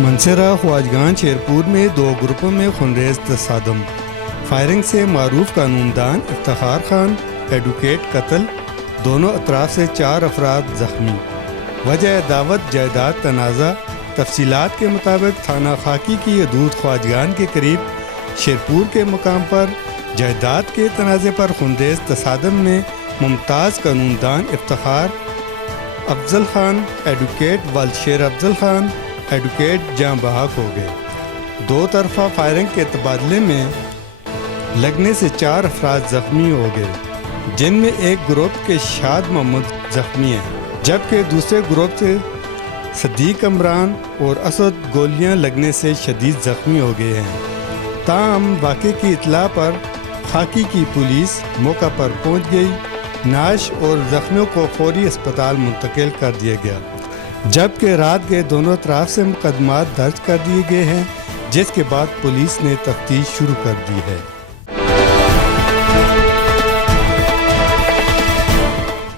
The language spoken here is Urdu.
منصرہ خواجگان شیرپور میں 2 گروپوں میں خونریز تصادم، فائرنگ سے معروف قانون دان افتخار خان ایڈوکیٹ قتل، دونوں اطراف سے 4 افراد زخمی، وجہ دعوت جائیداد تنازع۔ تفصیلات کے مطابق تھانہ خاکی کی حدود خواجگان کے قریب شیرپور کے مقام پر جائیداد کے تنازع پر خونریز تصادم میں ممتاز قانون دان افتخار افضل خان ایڈوکیٹ والشیر افضل خان ایڈوکیٹ جاں بحق ہو گئے۔ 2 طرفہ فائرنگ کے تبادلے میں لگنے سے 4 افراد زخمی ہو گئے، جن میں ایک گروپ کے شاد محمد زخمی ہیں، جبکہ دوسرے گروپ سے صدیق عمران اور اسد گولیاں لگنے سے شدید زخمی ہو گئے ہیں۔ تاہم واقعے کی اطلاع پر خاکی کی پولیس موقع پر پہنچ گئی، نعش اور زخمیوں کو فوری اسپتال منتقل کر دیا گیا، جبکہ رات کے دونوں اطراف سے مقدمات درج کر دیے گئے ہیں، جس کے بعد پولیس نے تفتیش شروع کر دی ہے۔